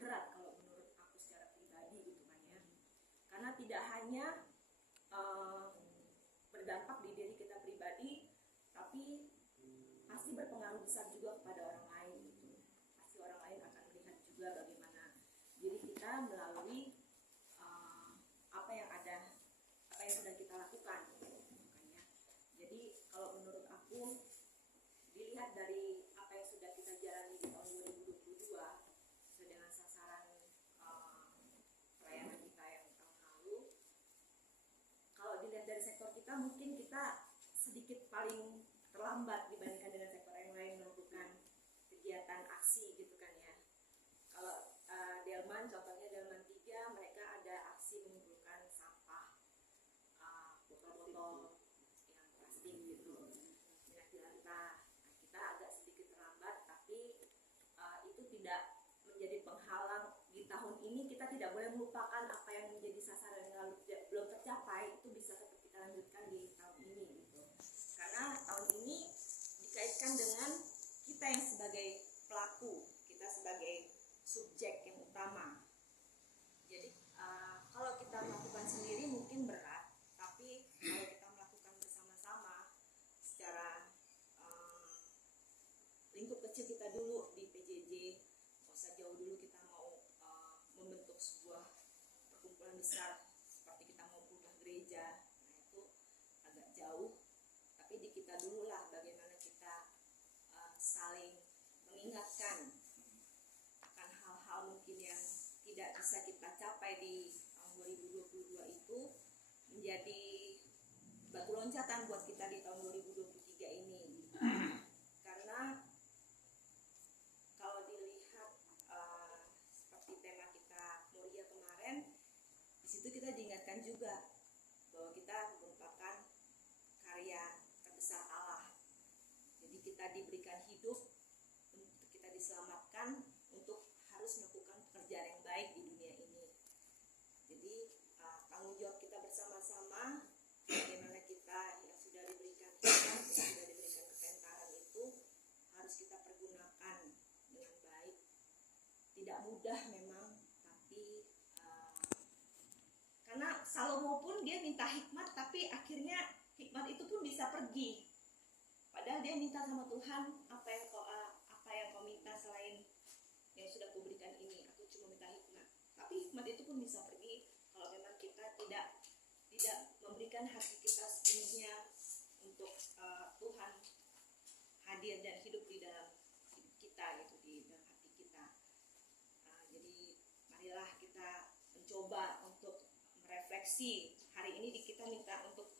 berat kalau menurut aku secara pribadi gitu kan ya, karena tidak hanya berdampak di diri kita pribadi, tapi pasti berpengaruh besar juga kepada orang lain gitu. Pasti orang lain akan melihat juga bagaimana diri kita melalui apa yang sudah kita lakukan gitu kan ya. Jadi kalau menurut aku, dilihat dari apa yang sudah kita jalani di tahun 2022 sesuai dengan sasaran pelayanan kita yang tahun lalu, kalau dilihat dari sektor kita, mungkin kita sedikit paling terlambat dibandingkan dengan sektor yang lain melakukan kegiatan aksi gitu kan ya. Kalau Delman, contohnya Delman 3, mereka ada aksi mengumpulkan sampah, botol-botol yang plastik gitu, minyak jelantah. Nah, kita agak sedikit terlambat, tapi itu tidak menjadi penghalang. Di tahun ini kita tidak boleh melupakan apa yang menjadi sasaran yang lalu belum tercapai, itu bisa tetap kita lanjutkan di tahun ini gitu. Karena tahun ini dikaitkan dengan kita yang sebagai pelaku, kita sebagai subjek yang utama. Jadi kalau kita melakukan sendiri mungkin berat, tapi kalau kita melakukan bersama-sama secara lingkup kecil kita dulu di PJJ, nggak usah jauh dulu kita mau membentuk sebuah perkumpulan besar seperti kita mau pindah gereja, nah itu agak jauh. Tapi di kita dulu lah bagaimana kita saling mengingatkan akan hal-hal mungkin yang tidak bisa kita capai di tahun 2022 itu, menjadi batu loncatan buat kita di tahun 2023 ini. Karena kalau dilihat seperti tema kita Moria kemarin, di situ kita diingatkan juga bahwa kita merupakan karya terbesar Allah. Jadi kita diberikan hidup, kita diselamatkan untuk harus melakukan pekerjaan yang baik di dunia ini. Jadi tanggung jawab kita bersama-sama, bagaimana kita yang sudah diberikan hidup, yang sudah diberikan kepentaran itu harus kita pergunakan dengan baik. Tidak mudah memang, tapi karena Salomo pun dia minta hikmat, tapi akhirnya hikmat itu pun bisa pergi. Padahal dia minta sama Tuhan, apa yang kau minta selain yang sudah kuberikan ini, aku cuma minta hikmat. Tapi hikmat itu pun bisa pergi kalau memang kita tidak memberikan hati kita sepenuhnya untuk Tuhan hadir dan hidup di dalam hidup kita, gitu, di dalam hati kita. Jadi marilah kita mencoba untuk merefleksi. Hari ini kita minta untuk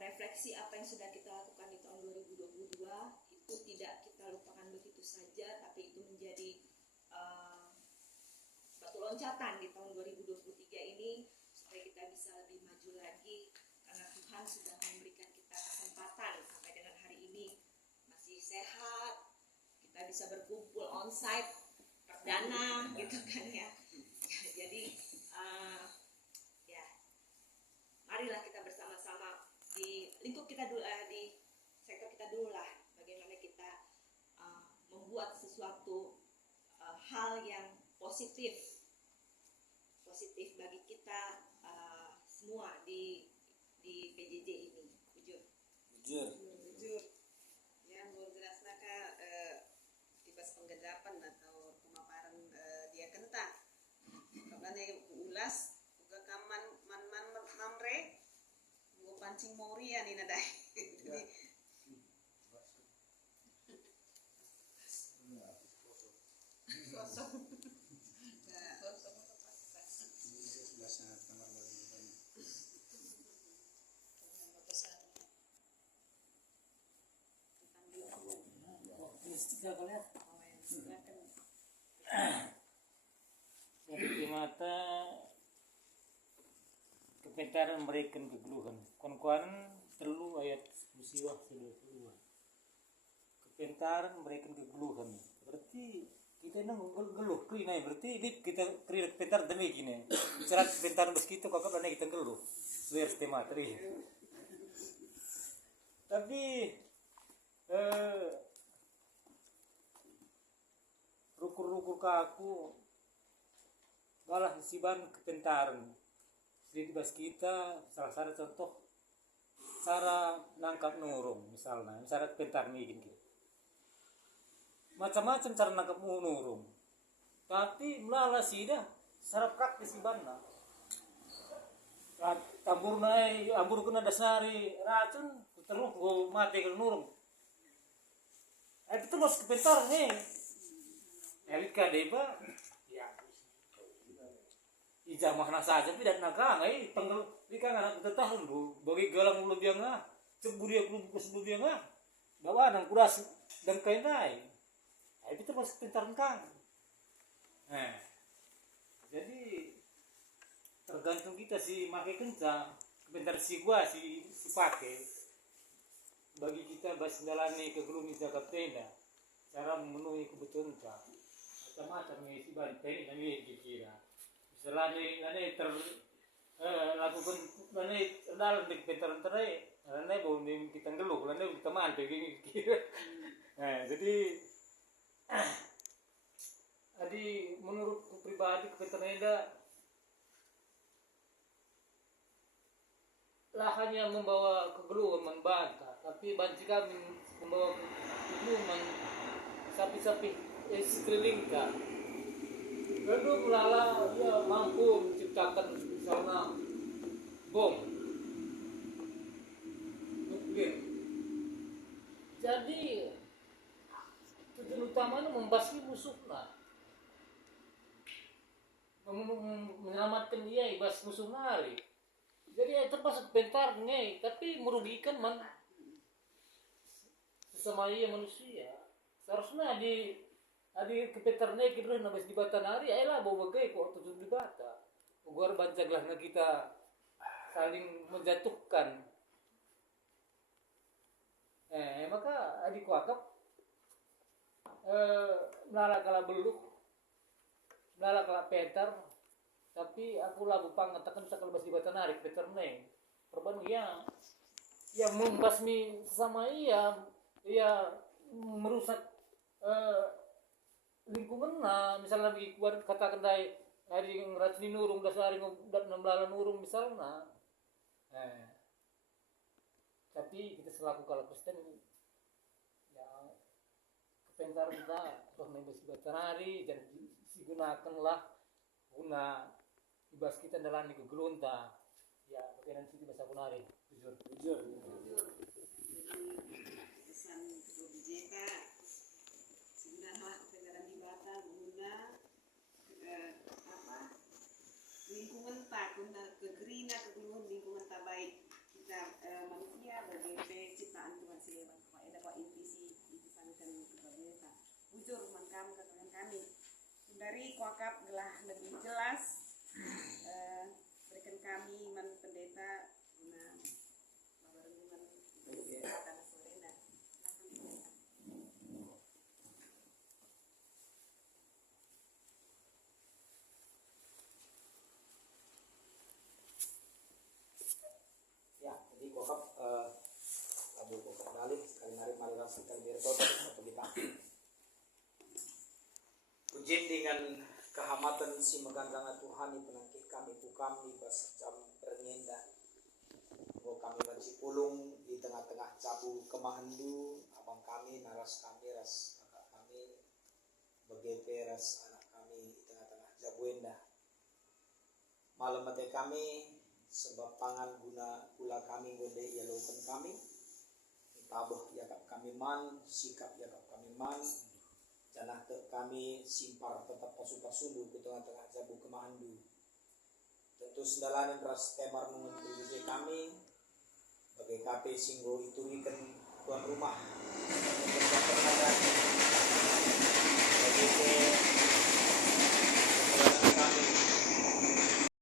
merefleksi apa yang sudah kita lakukan di tahun 2022. Itu tidak kita lupakan begitu saja, tapi itu menjadi batu loncatan di tahun 2023 ini, supaya kita bisa lebih maju lagi, karena Tuhan sudah memberikan kita kesempatan sampai dengan hari ini masih sehat, kita bisa berkumpul onsite perdana gitu kan ya. Jadi ya marilah kita bersama-sama di lingkup kita dulu, di sektor kita dulu lah, bagaimana kita membuat sesuatu hal yang positif bagi kita semua di PJJ ini. Jujur. Ya, menurut jelasnya tibas penggadapan atau pemaparan dia kentang. Karena ulas juga kaman man mamre gua pancing Moria nih nadai. Jadi kosong. Jadi di mata kepentaran memberikan kegeluhan. Kon-kon telu ayat musiwah sudah keluar. Kepentaran memberikan kegeluhan. Berarti kita ini geluh kini. Berarti ini kita kira kepentar demi gini. Bicara kepentaran begitu kakak pernah kita geluh. Luar materi. Tapi rukur-rukur ke aku balah siban kepentaran. Jadi bas kita salah satu contoh cara nangkap nurung misalnya, cara kepentar nih gitu. Macam-macam cara nangkap nurung. Tapi melala sih dah, secara praktis sibanna. Tambur naik, ambur kena dasari racun, terus go mati ke nurung. Itu terus kepentar nih. Elit kadeba, ya. Ijamah saja tidak naga, ngai tenggal ikan anak tetah lu, bagi galang ulu biang ah, cemburi aku sebelum biang ah, bawa nang kuras dan kain naik. Itu terus kepentar kang. Jadi tergantung kita sih makai kencang, kepentar si gua si pakai. Bagi kita basindalani ke gelumi zakat tenda, cara memenuhi kebutuhan kita macam-macam nih si banteng ini dikira. Misalnya lane lakukan lane dalam di pentaran terai, lane bau nih kita ngeluh, lane kita mantu gini kira. Jadi menurut pribadi kepentingan lahannya membawa kegeluhan membantah, tapi banci kami membawa kegeluhan sapi-sapi sekeliling kan. Lalu melala dia mampu menciptakan misalnya bom nuklir. Jadi tujuan utamanya membasmi musuhnya, menyelamatkan dia ibas musuh nari. Jadi terpaksa bentar nih, tapi merugikan sesama ia manusia. Seharusnya di kepetar nih kita nabas di bata nari, ayolah bawa bagai kok tujuh di bata. Agar bancaglah na kita saling menjatuhkan. Maka adik wakaf melala kala beluk, melala kala petar. Tapi aku labu pangatakan sakal bas di bata narik peter neng perban ya membasmi sama ia merusak lingkungan misalnya bagi keluar katakan dari ngeracuni nurung dasari dan nembala nurung misalnya tapi kita selaku kalau Kristen ya kepentar kita roh membas di bata nari dan digunakanlah guna ibas kita dalam niku gelunta ya bagaimana sih bahasa kunari jujur pesan OBJK sebenarnya kepentingan di bata guna lingkungan tak guna kegerina kegeluhan lingkungan tak baik kita manusia berbeda ciptaan Tuhan sileban kok ada kok intisan kan berbeda bujur mangkam katakan kami dari kuakap gelah lebih jelas berikan kami iman pendeta guna babarungan kesehatan sorena. Ya, jadi kokap abu kokap dalih sekali mari rasa sekali bertobat atau kita pujian dengan kehamatan si meganggang Tuhan penangkit kami bas jam bernyendah bahwa kami banci pulung di tengah-tengah cabu kemahandu abang kami naras kami ras kakak kami begepe ras anak kami di tengah-tengah jabuenda malam mati kami sebab pangan guna pula kami gonde ya laukan kami tabah yakap kami man sikap yakap kami man janah kami simpar tetap pasu-pasundu ke tengah-tengah jabu kemahandu tentu sendalanin ras temar mengenai kami bagai KP singgo itu ikan tuan rumah